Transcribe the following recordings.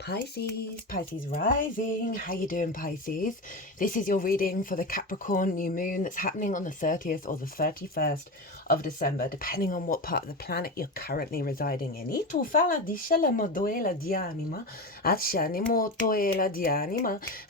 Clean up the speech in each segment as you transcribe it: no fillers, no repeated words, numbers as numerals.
Pisces, Pisces rising. How you doing, Pisces? This is your reading for the Capricorn new moon that's happening on the 30th or the 31st of December, depending on what part of the planet you're currently residing in.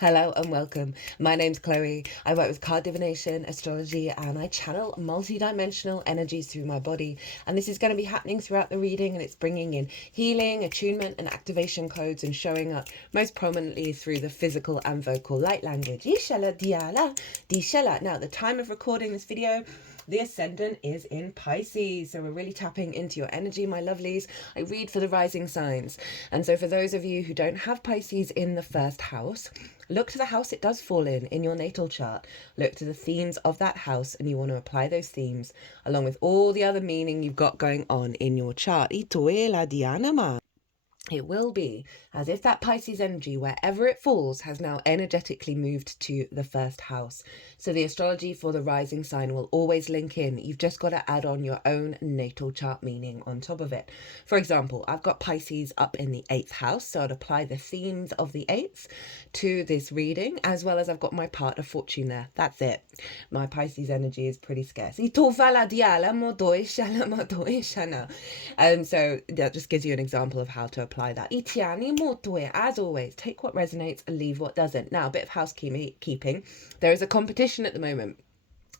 Hello and welcome. My name's Chloe. I work with card divination, astrology, and I channel multi-dimensional energies through my body. And this is going to be happening throughout the reading, and it's bringing in healing, attunement, and activation codes, and showing up most prominently through the physical and vocal light language. Now, at the time of recording this video, the ascendant is in Pisces, so we're really tapping into your energy, my lovelies. I read for the rising signs, and so for those of you who don't have Pisces in the first house, look to the house it does fall in your natal chart. Look to the themes of that house, and you want to apply those themes along with all the other meaning you've got going on in your chart. It will be as if that Pisces energy, wherever it falls, has now energetically moved to the first house. So the astrology for the rising sign will always link in. You've just got to add on your own natal chart meaning on top of it. For example, I've got Pisces up in the 8th house, so I'd apply the themes of the 8th to this reading, as well as I've got my part of fortune there. That's it. My Pisces energy is pretty scarce. So that just gives you an example of how to apply that. As always, take what resonates and leave what doesn't. Now, a bit of housekeeping. There is a competition at the moment.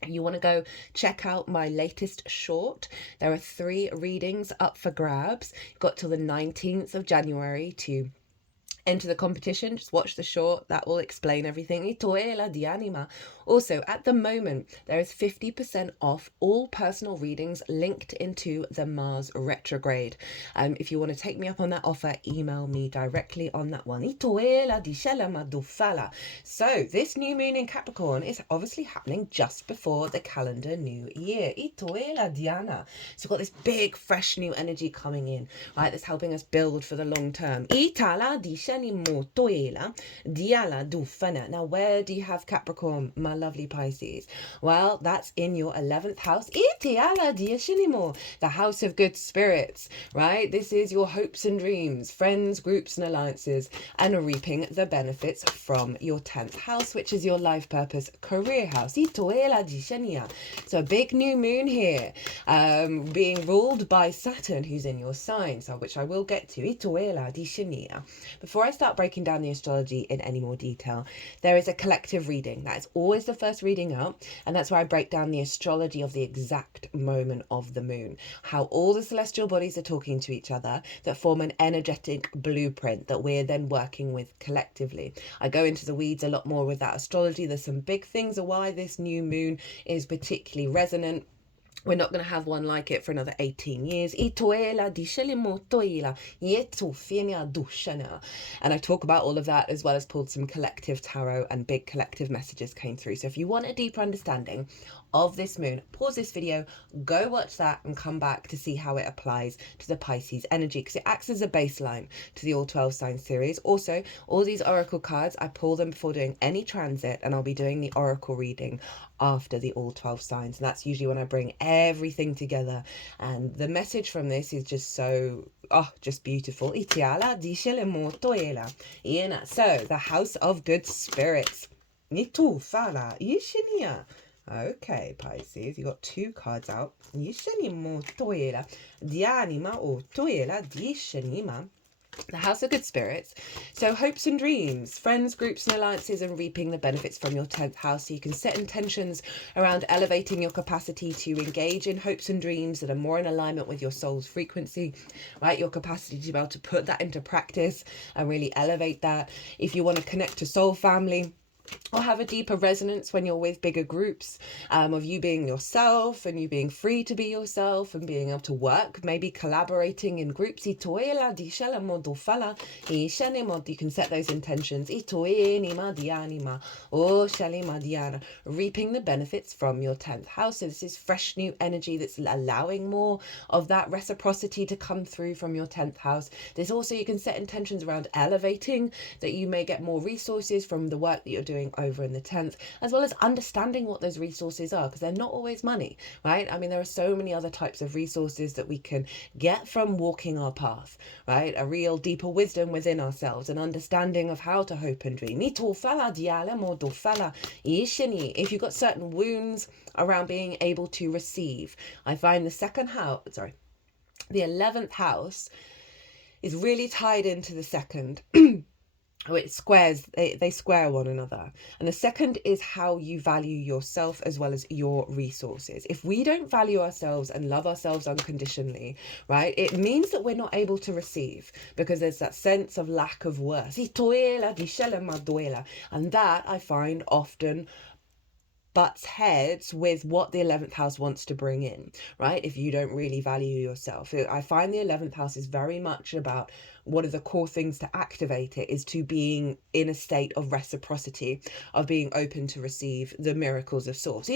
You want to go check out my latest short. There are 3 readings up for grabs. You've got till the 19th of January to enter the competition. Just watch the short. That will explain everything. Also, at the moment, there is 50% off all personal readings linked into the Mars retrograde. If you want to take me up on that offer, email me directly on that one. So, this new moon in Capricorn is obviously happening just before the calendar new year. So, we've got this big, fresh new energy coming in, right? That's helping us build for the long term. Now, where do you have Capricorn, my lovely Pisces? Well, that's in your 11th house, the house of good spirits, right? This is your hopes and dreams, friends, groups, and alliances, and reaping the benefits from your 10th house, which is your life purpose, career house. So a big new moon here, being ruled by Saturn, who's in your sign, so which I will get to. Before I start breaking down the astrology in any more detail, there is a collective reading. That is always the first reading out, and that's where I break down the astrology of the exact moment of the moon, how all the celestial bodies are talking to each other that form an energetic blueprint that we're then working with collectively. I go into the weeds a lot more with that astrology. There's some big things of why this new moon is particularly resonant. We're not going to have one like it for another 18 years. And I talk about all of that, as well as pulled some collective tarot, and big collective messages came through. So if you want a deeper understanding of this moon, pause this video, go watch that, and come back to see how it applies to the Pisces energy, because it acts as a baseline to the all 12 signs series. Also, all these oracle cards, I pull them before doing any transit, and I'll be doing the oracle reading after the all 12 signs, and that's usually when I bring everything together, and the message from this is just so just beautiful. So the house of good spirits. Okay, Pisces, you got 2 cards out. The house of good spirits. So hopes and dreams, friends, groups, and alliances, and reaping the benefits from your 10th house. So you can set intentions around elevating your capacity to engage in hopes and dreams that are more in alignment with your soul's frequency, right? Your capacity to be able to put that into practice and really elevate that. If you want to connect to soul family, or have a deeper resonance when you're with bigger groups, of you being yourself and you being free to be yourself and being able to work, maybe collaborating in groups. You can set those intentions. Reaping the benefits from your 10th house. So this is fresh new energy that's allowing more of that reciprocity to come through from your 10th house. There's also, you can set intentions around elevating, that you may get more resources from the work that you're doing doing over in the 10th, as well as understanding what those resources are, because they're not always money, right? I mean, there are so many other types of resources that we can get from walking our path, right? A real deeper wisdom within ourselves, an understanding of how to hope and dream. If you've got certain wounds around being able to receive, I find the 11th house is really tied into the second. It squares, they square one another. And the second is how you value yourself as well as your resources. If we don't value ourselves and love ourselves unconditionally, right, it means that we're not able to receive, because there's that sense of lack of worth. And that I find often butts heads with what the 11th house wants to bring in, right? If you don't really value yourself. I find the 11th house is very much about what are the core things to activate it, is to being in a state of reciprocity, of being open to receive the miracles of source.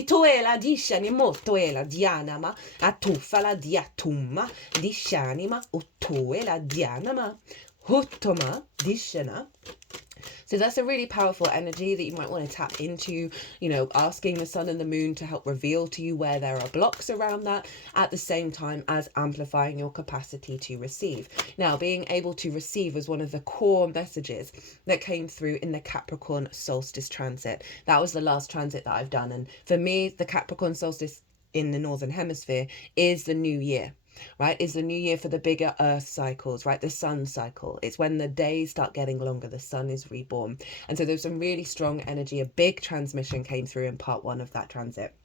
So that's a really powerful energy that you might want to tap into, you know, asking the sun and the moon to help reveal to you where there are blocks around that, at the same time as amplifying your capacity to receive. Now, being able to receive was one of the core messages that came through in the Capricorn solstice transit. That was the last transit that I've done. And for me, the Capricorn solstice in the Northern Hemisphere is the new year. Right, is the new year for the bigger earth cycles, right? The sun cycle. It's when the days start getting longer, the sun is reborn. And so there's some really strong energy. A big transmission came through in part 1 of that transit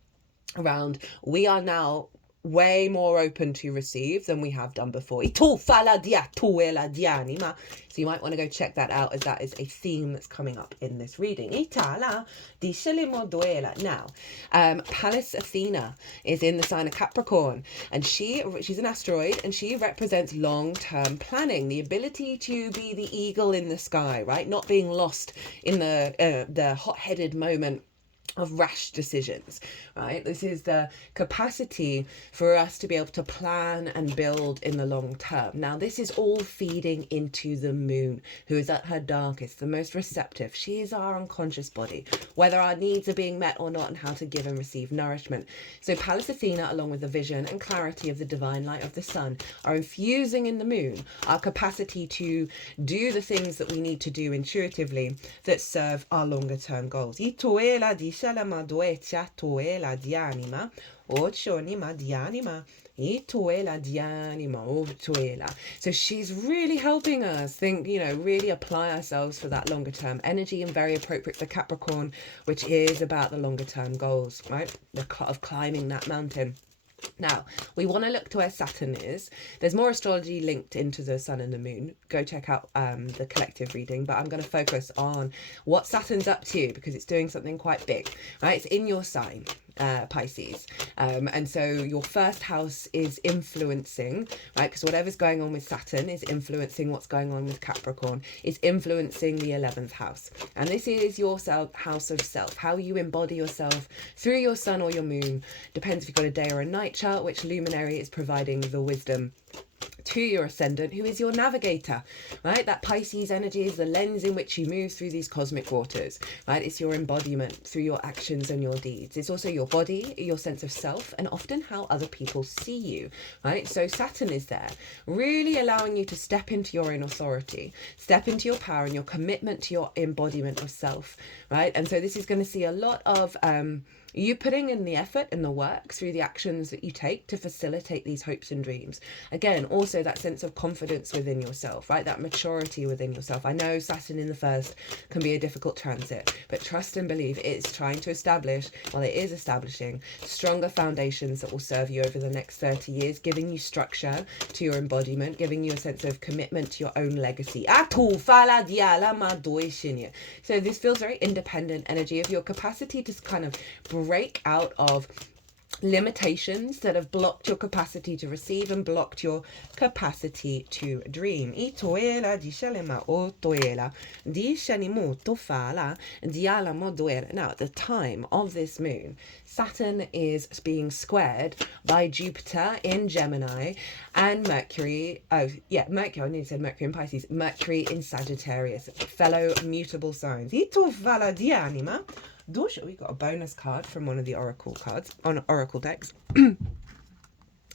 around we are now way more open to receive than we have done before. So you might want to go check that out, as that is a theme that's coming up in this reading. Now, Pallas Athena is in the sign of Capricorn, and she's an asteroid, and she represents long-term planning, the ability to be the eagle in the sky, right? Not being lost in the hot-headed moment of rash decisions, right? This is the capacity for us to be able to plan and build in the long term. Now, this is all feeding into the moon, who is at her darkest, the most receptive. She is our unconscious body, whether our needs are being met or not, and how to give and receive nourishment. So Pallas Athena, along with the vision and clarity of the divine light of the sun, are infusing in the moon our capacity to do the things that we need to do intuitively that serve our longer term goals. So she's really helping us think, you know, really apply ourselves for that longer term energy, and very appropriate for Capricorn, which is about the longer term goals, right? Of climbing that mountain. Now, we want to look to where Saturn is. There's more astrology linked into the sun and the moon. Go check out the collective reading, but I'm going to focus on what Saturn's up to, because it's doing something quite big, right? It's in your sign, Pisces. And so your first house is influencing, right? Because whatever's going on with Saturn is influencing what's going on with Capricorn, is influencing the 11th house. And this is your house of self, how you embody yourself through your sun or your moon. Depends if you've got a day or a night chart, which luminary is providing the wisdom to your ascendant, who is your navigator, right? That Pisces energy is the lens in which you move through these cosmic waters, right? It's your embodiment through your actions and your deeds. It's also your body, your sense of self, and often how other people see you, right? So Saturn is there, really allowing you to step into your own authority, step into your power and your commitment to your embodiment of self, right? And so this is going to see a lot of you putting in the effort and the work through the actions that you take to facilitate these hopes and dreams. Again, also that sense of confidence within yourself, right? That maturity within yourself. I know Saturn in the first can be a difficult transit, but trust and believe it's trying to establish, well, it is establishing stronger foundations that will serve you over the next 30 years, giving you structure to your embodiment, giving you a sense of commitment to your own legacy. So this feels very independent energy of your capacity to kind of break out of limitations that have blocked your capacity to receive and blocked your capacity to dream. I toela di shalema o toela di shanimu tofala diala moduela. Now, at the time of this moon, Saturn is being squared by Jupiter in Gemini and Mercury. Mercury. I nearly said Mercury in Pisces. Mercury in Sagittarius, fellow mutable signs. I tofala di anima. We got a bonus card from one of the oracle cards on oracle decks.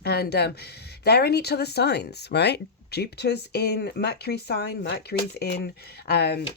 And they're in each other's signs, right? Jupiter's in Mercury's sign, Mercury's in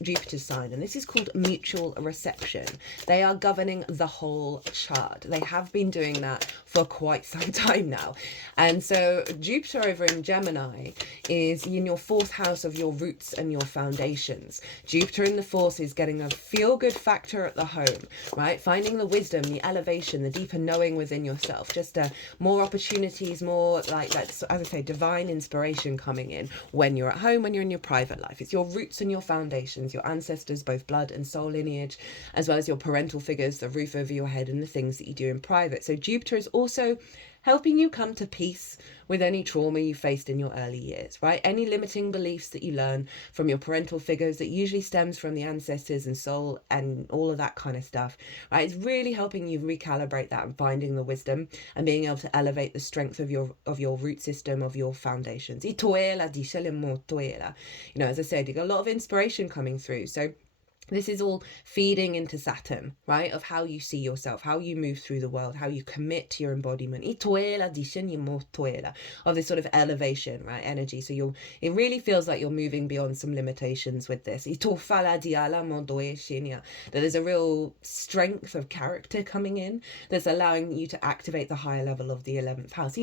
Jupiter's sign, and this is called mutual reception. They are governing the whole chart. They have been doing that for quite some time now. And so Jupiter over in Gemini is in your fourth house of your roots and your foundations. Jupiter in the fourth is getting a feel-good factor at the home, right? Finding the wisdom, the elevation, the deeper knowing within yourself, just more opportunities, more like that, as I say, divine inspiration coming in when you're at home, when you're in your private life. It's your roots and your foundations, your ancestors, both blood and soul lineage, as well as your parental figures, the roof over your head, and the things that you do in private. So Jupiter is also helping you come to peace with any trauma you faced in your early years, right? Any limiting beliefs that you learn from your parental figures that usually stems from the ancestors and soul and all of that kind of stuff, right? It's really helping you recalibrate that and finding the wisdom and being able to elevate the strength of your root system, of your foundations. You know, as I said, you got a lot of inspiration coming through. So this is all feeding into Saturn, right? Of how you see yourself, how you move through the world, how you commit to your embodiment. Of this sort of elevation, right? Energy. So it really feels like you're moving beyond some limitations with this. That there's a real strength of character coming in that's allowing you to activate the higher level of the 11th house.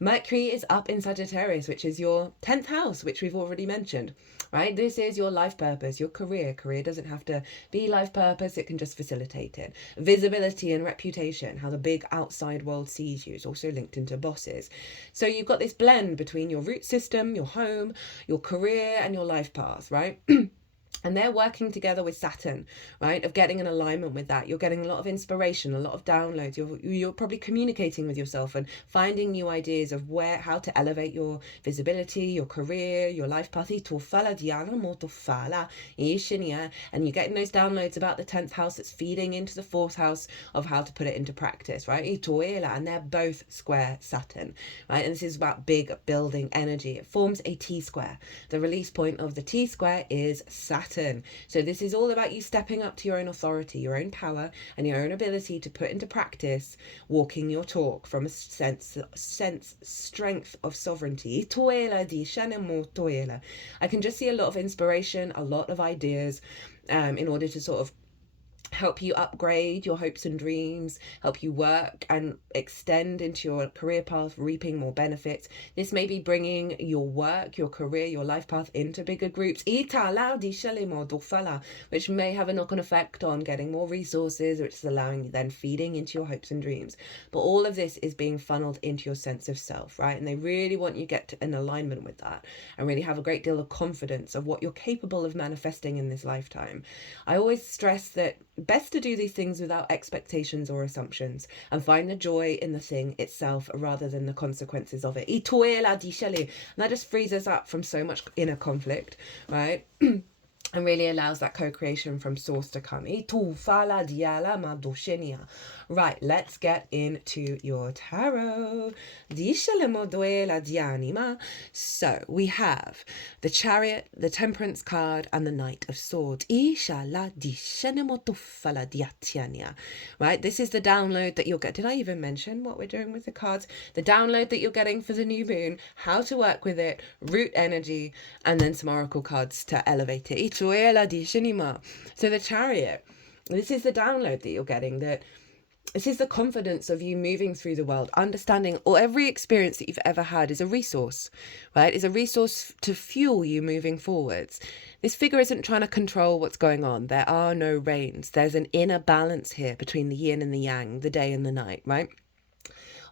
Mercury is up in Sagittarius, which is your 10th house, which we've already mentioned, right? This is your life purpose, your career. Career doesn't have to be life purpose. It can just facilitate it. Visibility and reputation, how the big outside world sees you, is also linked into bosses. So you've got this blend between your root system, your home, your career, and your life path, right? And they're working together with Saturn, right, of getting an alignment with that. You're getting a lot of inspiration, a lot of downloads. You're probably communicating with yourself and finding new ideas of how to elevate your visibility, your career, your life path. And you're getting those downloads about the 10th house that's feeding into the 4th house of how to put it into practice, right? And they're both square Saturn, right? And this is about big building energy. It forms a T-square. The release point of the T-square is Saturn. So this is all about you stepping up to your own authority, your own power, and your own ability to put into practice, walking your talk from a strength of sovereignty. I can just see a lot of inspiration, a lot of ideas, in order to sort of help you upgrade your hopes and dreams, help you work and extend into your career path, reaping more benefits. This may be bringing your work, your career, your life path into bigger groups, which may have a knock-on effect on getting more resources, which is allowing you then feeding into your hopes and dreams. But all of this is being funneled into your sense of self, right? And they really want you to get in alignment with that and really have a great deal of confidence of what you're capable of manifesting in this lifetime. I always stress that best to do these things without expectations or assumptions and find the joy in the thing itself rather than the consequences of it. And that just frees us up from so much inner conflict, right? And really allows that co-creation from source to come. Right, let's get into your tarot. So we have the Chariot, the Temperance card, and the Knight of Swords. Right, this is the download that you'll get. Did I even mention what we're doing with the cards? The download that you're getting for the new moon, how to work with it, root energy, and then some oracle cards to elevate it. So the Chariot, this is the download that you're getting, that this is the confidence of you moving through the world, understanding every experience that you've ever had is a resource, right? Is a resource to fuel you moving forwards. This figure isn't trying to control what's going on. There are no reins. There's an inner balance here between the yin and the yang, the day and the night, right?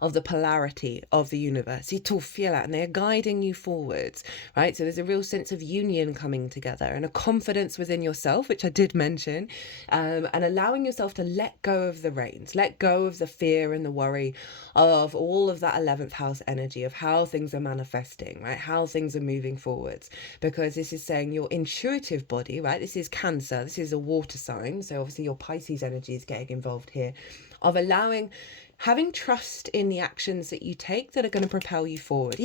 of the polarity of the universe. And they're guiding you forwards, right? So there's a real sense of union coming together and a confidence within yourself, which I did mention, and allowing yourself to let go of the reins, let go of the fear and the worry of all of that 11th house energy of how things are manifesting, right? How things are moving forwards, because this is saying your intuitive body, right? This is Cancer, this is a water sign. So obviously your Pisces energy is getting involved here, of having trust in the actions that you take that are going to propel you forward.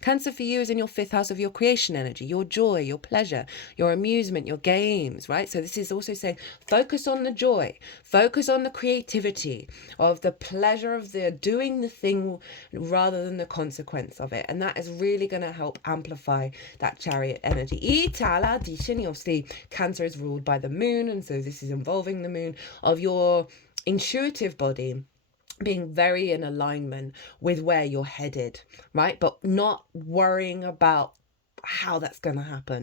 Cancer for you is in your 5th house of your creation energy, your joy, your pleasure, your amusement, your games, right? So this is also saying focus on the joy, focus on the creativity of the pleasure of the doing the thing rather than the consequence of it. And that is really going to help amplify that Chariot energy. Obviously, Cancer is ruled by the moon, and so this is involving the moon, of your intuitive body being very in alignment with where you're headed, right? But not worrying about how that's going to happen.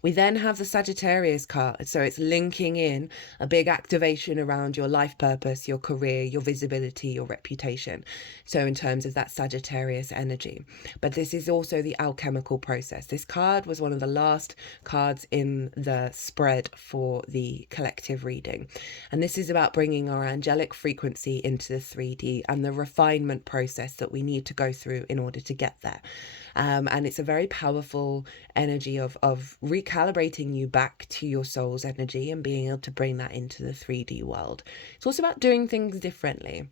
We then have the Sagittarius card, so it's linking in a big activation around your life purpose, your career, your visibility, your reputation, so in terms of that Sagittarius energy. But this is also the alchemical process. This card was one of the last cards in the spread for the collective reading, and this is about bringing our angelic frequency into the 3D and the refinement process that we need to go through in order to get there. And it's a very powerful energy of recalibrating you back to your soul's energy and being able to bring that into the 3D world. It's also about doing things differently,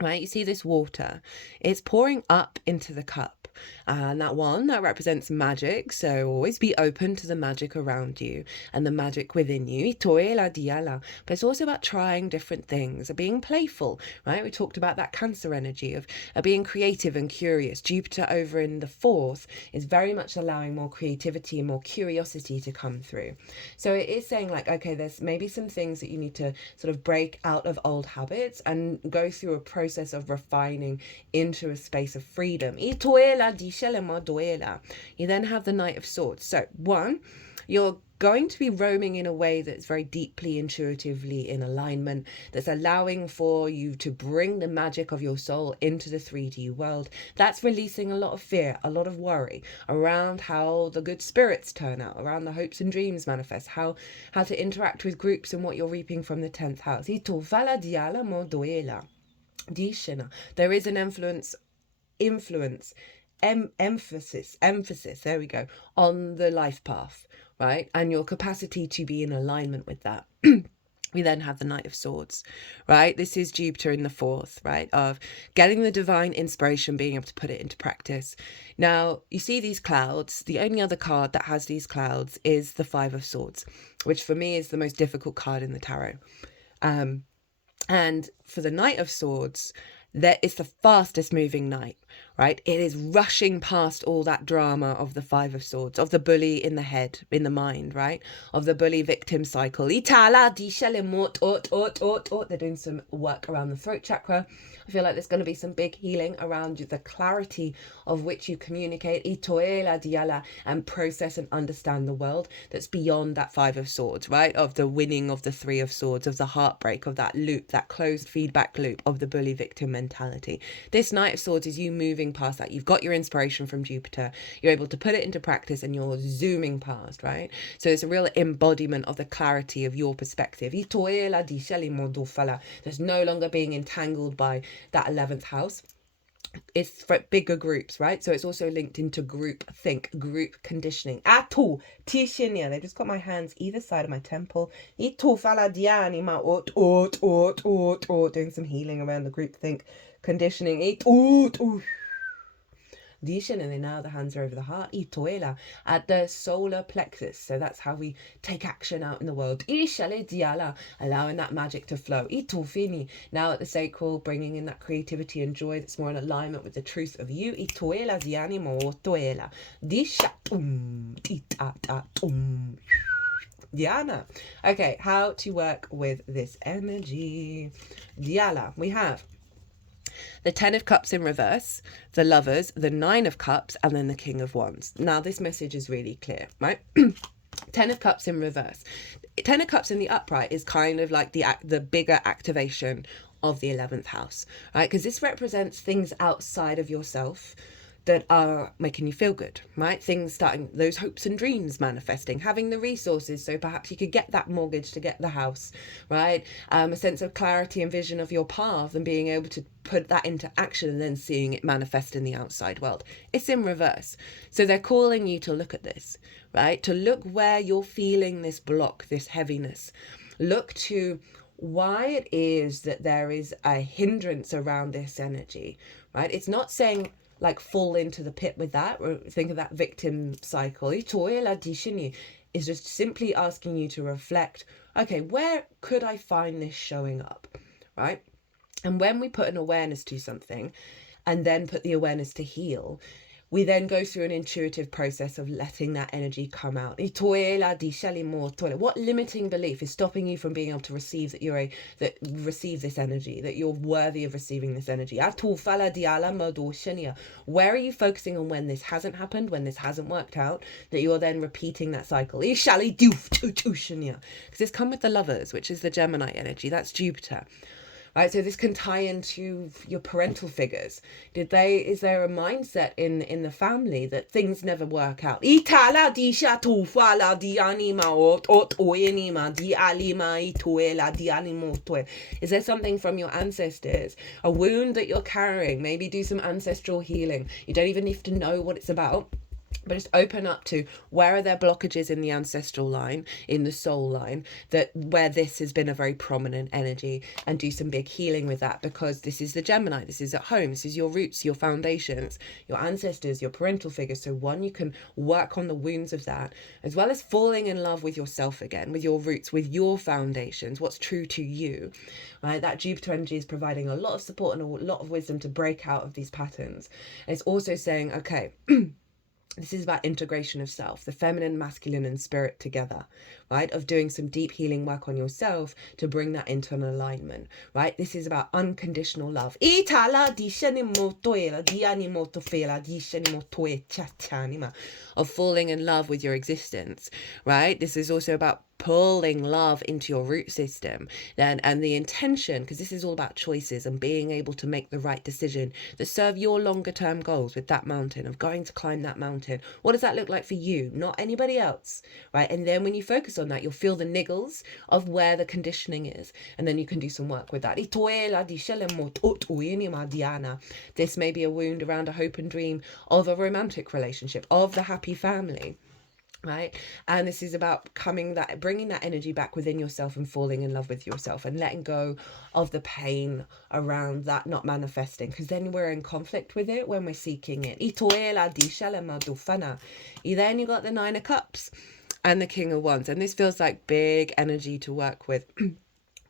right? You see this water, it's pouring up into the cup. And that represents magic. So always be open to the magic around you and the magic within you. But it's also about trying different things, of being playful, right? We talked about that Cancer energy of being creative and curious. Jupiter over in the 4th is very much allowing more creativity and more curiosity to come through. So it is saying like, okay, there's maybe some things that you need to sort of break out of old habits and go through a process of refining into a space of freedom. You then have the Knight of Swords. So you're going to be roaming in a way that's very deeply intuitively in alignment, that's allowing for you to bring the magic of your soul into the 3D world. That's releasing a lot of fear, a lot of worry around how the good spirits turn out, around the hopes and dreams manifest, how to interact with groups and what you're reaping from the 10th house. There is an emphasis, there we go, on the life path, right? And your capacity to be in alignment with that. We then have the Knight of Swords, right? This is Jupiter in the 4th, right? Of getting the divine inspiration, being able to put it into practice. Now, you see these clouds. The only other card that has these clouds is the 5 of Swords, which for me is the most difficult card in the tarot. And for the Knight of Swords, that is the fastest moving knight, right? It is rushing past all that drama of the 5 of Swords, of the bully in the head, in the mind, right? Of the bully victim cycle. They're doing some work around the throat chakra. I feel like there's going to be some big healing around the clarity of which you communicate and process and understand the world that's beyond that 5 of Swords, right? Of the winning of the 3 of Swords, of the heartbreak, of that loop, that closed feedback loop of the bully victim mentality. This Knight of Swords is you moving past that. You've got your inspiration from Jupiter, you're able to put it into practice, and you're zooming past, right? So it's a real embodiment of the clarity of your perspective. There's no longer being entangled by that 11th house. It's for bigger groups, right? So it's also linked into group think, group conditioning. They've just got my hands either side of my temple. Doing some healing around the group think conditioning. And then now the hands are over the heart, at the solar plexus. So that's how we take action out in the world. Allowing that magic to flow. Now at the sacral, bringing in that creativity and joy that's more in alignment with the truth of you. Diana. Okay, how to work with this energy. Diala, we have the 10 of Cups in reverse, the Lovers, the 9 of Cups, and then the King of Wands. Now, this message is really clear, right? 10 of Cups in reverse. 10 of Cups in the upright is kind of like the bigger activation of the 11th house, right? Because this represents things outside of yourself that are making you feel good, right? Things starting, those hopes and dreams manifesting, having the resources so perhaps you could get that mortgage to get the house, right? A sense of clarity and vision of your path and being able to put that into action and then seeing it manifest in the outside world. It's in reverse. So they're calling you to look at this, right? To look where you're feeling this block, this heaviness. Look to why it is that there is a hindrance around this energy, right? It's not saying like fall into the pit with that, or think of that victim cycle. Is just simply asking you to reflect, okay, where could I find this showing up, right? And when we put an awareness to something and then put the awareness to heal, we then go through an intuitive process of letting that energy come out. What limiting belief is stopping you from being able to receive receive this energy, that you're worthy of receiving this energy? Where are you focusing on when this hasn't happened, when this hasn't worked out, that you're then repeating that cycle? Because this come with the Lovers, which is the Gemini energy. That's Jupiter. Right, so this can tie into your parental figures. Is there a mindset in the family that things never work out? Is there something from your ancestors, a wound that you're carrying? Maybe do some ancestral healing. You don't even have to know what it's about, but just open up to where are there blockages in the ancestral line, in the soul line, that where this has been a very prominent energy, and do some big healing with that, because this is the Gemini, this is at home, this is your roots, your foundations, your ancestors, your parental figures. So one, you can work on the wounds of that, as well as falling in love with yourself again, with your roots, with your foundations, what's true to you, right? That Jupiter energy is providing a lot of support and a lot of wisdom to break out of these patterns. And it's also saying, okay, this is about integration of self, the feminine, masculine, and spirit together, right? Of doing some deep healing work on yourself to bring that into an alignment, right? This is about unconditional love. Of falling in love with your existence, right? This is also about pulling love into your root system, and the intention, because this is all about choices and being able to make the right decision that serve your longer term goals with that mountain, of going to climb that mountain. What does that look like for you, not anybody else, right? And then when you focus on that, you'll feel the niggles of where the conditioning is, and then you can do some work with that. This may be a wound around a hope and dream of a romantic relationship, of the happy family, right? And this is about bringing that energy back within yourself and falling in love with yourself and letting go of the pain around that not manifesting, because then we're in conflict with it when we're seeking it. Then you got the Nine of Cups and the King of Wands, and this feels like big energy to work with.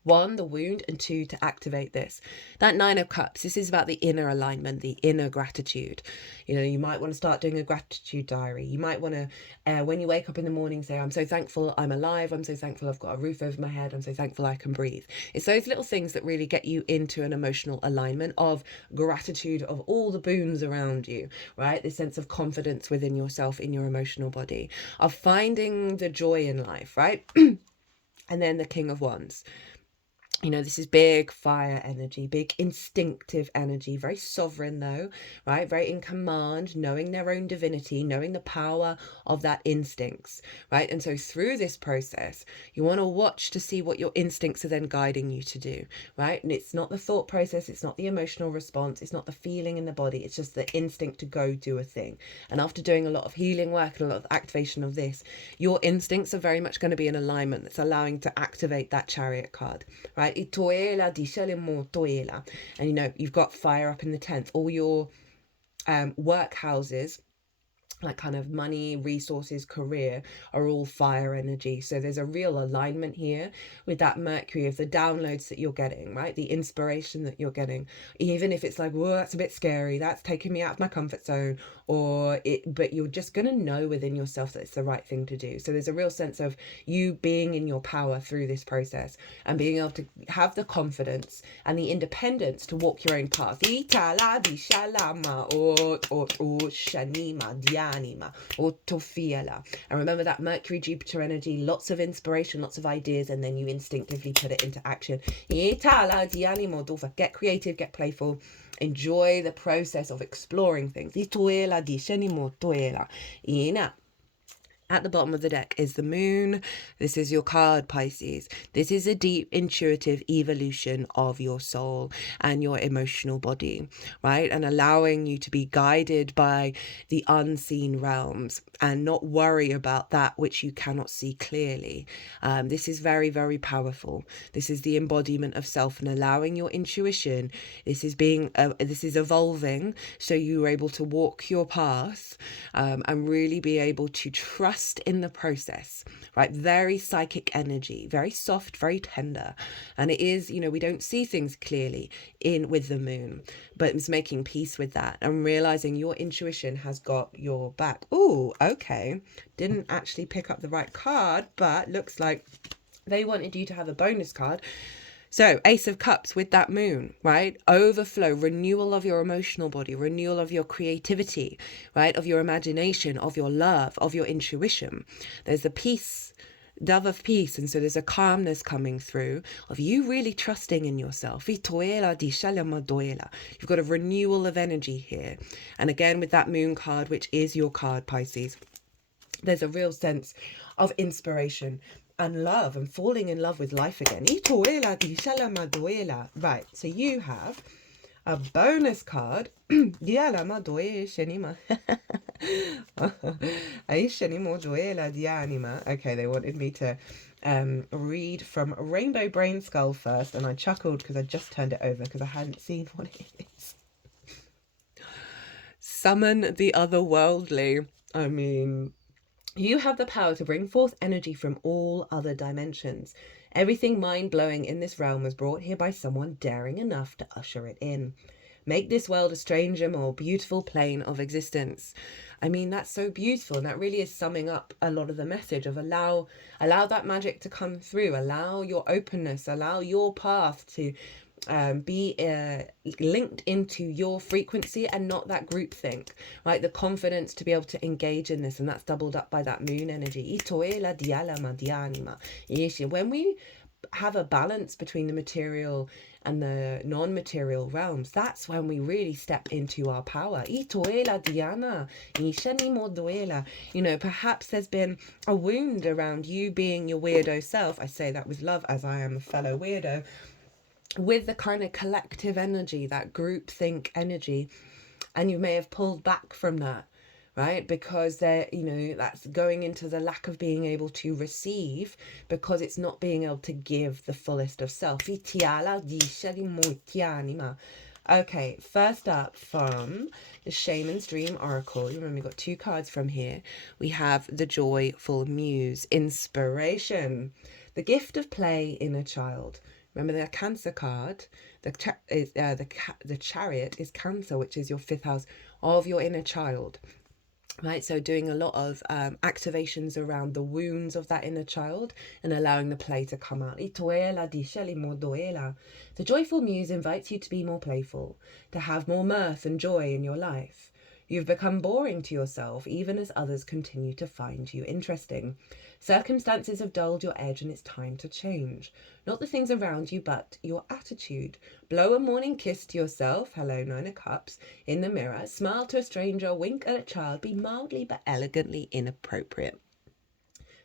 One, the wound, and two, to activate this. That Nine of Cups, this is about the inner alignment, the inner gratitude. You know, you might want to start doing a gratitude diary. You might want to, when you wake up in the morning, say, I'm so thankful I'm alive. I'm so thankful I've got a roof over my head. I'm so thankful I can breathe. It's those little things that really get you into an emotional alignment of gratitude of all the boons around you, right? This sense of confidence within yourself, in your emotional body, of finding the joy in life, right? And then the King of Wands. You know, this is big fire energy, big instinctive energy, very sovereign though, right? Very in command, knowing their own divinity, knowing the power of that instincts, right? And so through this process, you want to watch to see what your instincts are then guiding you to do, right? And it's not the thought process, it's not the emotional response, it's not the feeling in the body, it's just the instinct to go do a thing. And after doing a lot of healing work and a lot of activation of this, your instincts are very much going to be in alignment that's allowing to activate that Chariot card, right? And you know, you've got fire up in the 10th. All your work houses, like kind of money, resources, career, are all fire energy. So there's a real alignment here with that Mercury of the downloads that you're getting, right? The inspiration that you're getting, even if it's like, whoa, that's a bit scary, that's taking me out of my comfort zone, but you're just going to know within yourself that it's the right thing to do. So there's a real sense of you being in your power through this process and being able to have the confidence and the independence to walk your own path. anima, or tofiela. And remember that Mercury, Jupiter energy, lots of inspiration, lots of ideas, and then you instinctively put it into action. Don't get creative, get playful. Enjoy the process of exploring things. At the bottom of the deck is the moon. This is your card, Pisces. This is a deep, intuitive evolution of your soul and your emotional body, right? And allowing you to be guided by the unseen realms and not worry about that which you cannot see clearly. This is very, very powerful. This is the embodiment of self and allowing your intuition. This is evolving, so you're able to walk your path and really be able to trust in the process, right? Very psychic energy, very soft, very tender. And it is, we don't see things clearly with the moon, but it's making peace with that and realizing your intuition has got your back. Oh, okay. Didn't actually pick up the right card, but looks like they wanted you to have a bonus card. So Ace of Cups with that moon, right? Overflow, renewal of your emotional body, renewal of your creativity, right? Of your imagination, of your love, of your intuition. There's the peace, dove of peace. And so there's a calmness coming through of you really trusting in yourself. You've got a renewal of energy here. And again, with that moon card, which is your card, Pisces, there's a real sense of inspiration and love and falling in love with life again. Right, so you have a bonus card. Okay, they wanted me to read from Rainbow Brainskull first, and I chuckled because I just turned it over because I hadn't seen what it is. Summon the otherworldly. I mean, you have the power to bring forth energy from all other dimensions. Everything mind-blowing in this realm was brought here by someone daring enough to usher it in. Make this world a stranger, more beautiful plane of existence. I mean, that's so beautiful, and that really is summing up a lot of the message of allow that magic to come through, allow your openness, allow your path to be linked into your frequency and not that group think, right? The confidence to be able to engage in this, and that's doubled up by that moon energy. When we have a balance between the material and the non-material realms, that's when we really step into our power. Perhaps there's been a wound around you being your weirdo self. I say that with love, as I am a fellow weirdo, with the kind of collective energy, that group think energy, and you may have pulled back from that, right? Because that's going into the lack of being able to receive, because it's not being able to give the fullest of self. Okay, first up from the Shaman's Dream Oracle, you remember we've got two cards from here. We have the Joyful Muse, Inspiration, the gift of play in a child. Remember the Cancer card, the Chariot is Cancer, which is your 5th house of your inner child, right? So doing a lot of activations around the wounds of that inner child and allowing the play to come out. The Joyful Muse invites you to be more playful, to have more mirth and joy in your life. You've become boring to yourself, even as others continue to find you interesting. Circumstances have dulled your edge and it's time to change. Not the things around you, but your attitude. Blow a morning kiss to yourself, hello 9 of Cups, in the mirror. Smile to a stranger, wink at a child. Be mildly but elegantly inappropriate.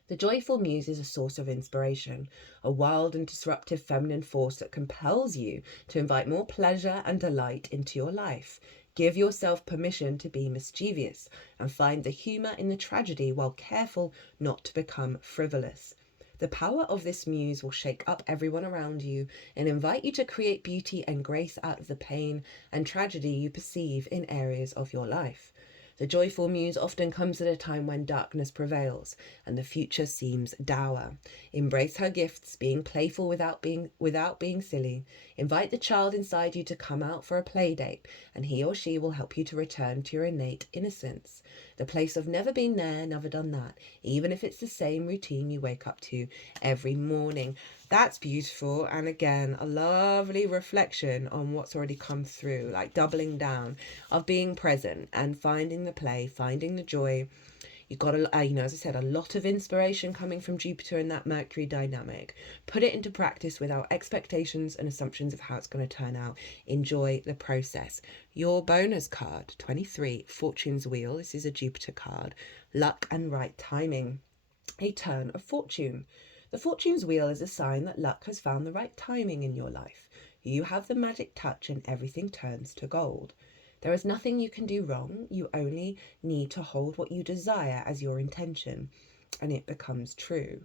The Joyful Muse is a source of inspiration, a wild and disruptive feminine force that compels you to invite more pleasure and delight into your life. Give yourself permission to be mischievous and find the humour in the tragedy while careful not to become frivolous. The power of this muse will shake up everyone around you and invite you to create beauty and grace out of the pain and tragedy you perceive in areas of your life. The Joyful Muse often comes at a time when darkness prevails and the future seems dour. Embrace her gifts, being playful without being silly. Invite the child inside you to come out for a play date, and he or she will help you to return to your innate innocence. The place of never been there, never done that, even if it's the same routine you wake up to every morning. That's beautiful. And again, a lovely reflection on what's already come through, like doubling down of being present and finding the play, finding the joy. You've got, as I said, a lot of inspiration coming from Jupiter and that Mercury dynamic. Put it into practice without expectations and assumptions of how it's going to turn out. Enjoy the process. Your bonus card, 23, Fortune's Wheel. This is a Jupiter card. Luck and right timing. A turn of fortune. The Fortune's Wheel is a sign that luck has found the right timing in your life. You have the magic touch and everything turns to gold. There is nothing you can do wrong. You only need to hold what you desire as your intention, and it becomes true.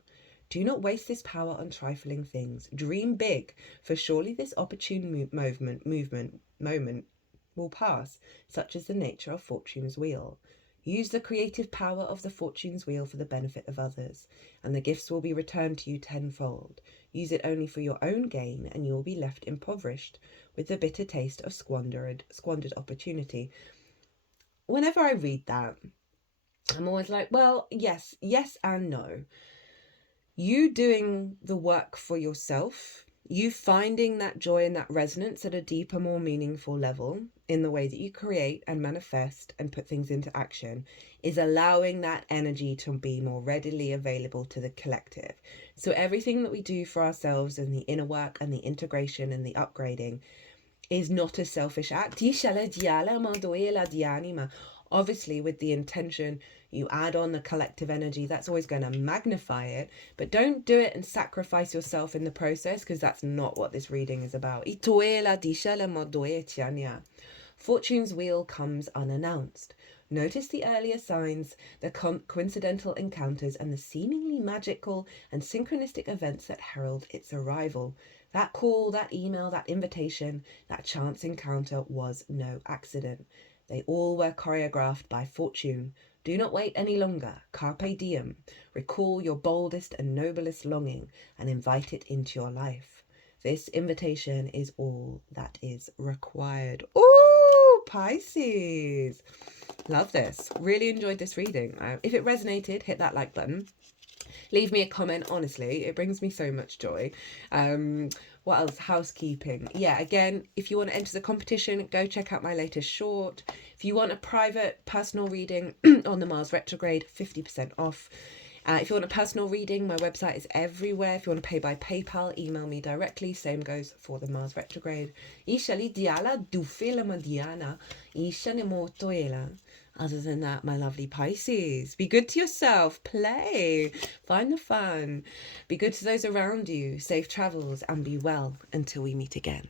Do not waste this power on trifling things. Dream big, for surely this opportune moment will pass, such is the nature of Fortune's Wheel. Use the creative power of the Fortune's Wheel for the benefit of others, and the gifts will be returned to you tenfold. Use it only for your own gain, and you will be left impoverished with the bitter taste of squandered opportunity. Whenever I read that, I'm always like, well, yes and no. You doing the work for yourself, you finding that joy and that resonance at a deeper, more meaningful level in the way that you create and manifest and put things into action, is allowing that energy to be more readily available to the collective. So everything that we do for ourselves and the inner work and the integration and the upgrading is not a selfish act. Obviously, with the intention, you add on the collective energy, that's always going to magnify it. But don't do it and sacrifice yourself in the process, because that's not what this reading is about. Fortune's Wheel comes unannounced. Notice the earlier signs, the coincidental encounters, and the seemingly magical and synchronistic events that herald its arrival. That call, that email, that invitation, that chance encounter was no accident. They all were choreographed by Fortune. Do not wait any longer. Carpe diem. Recall your boldest and noblest longing and invite it into your life. This invitation is all that is required. Ooh, Pisces. Love this. Really enjoyed this reading. If it resonated, hit that like button. Leave me a comment. Honestly, it brings me so much joy. What else? Housekeeping. Yeah, again, if you want to enter the competition, go check out my latest short. If you want a private personal reading on the Mars retrograde, 50% off. If you want a personal reading, my website is everywhere. If you want to pay by PayPal, email me directly. Same goes for the Mars retrograde. Other than that, my lovely Pisces, be good to yourself, play, find the fun, be good to those around you, safe travels, and be well until we meet again.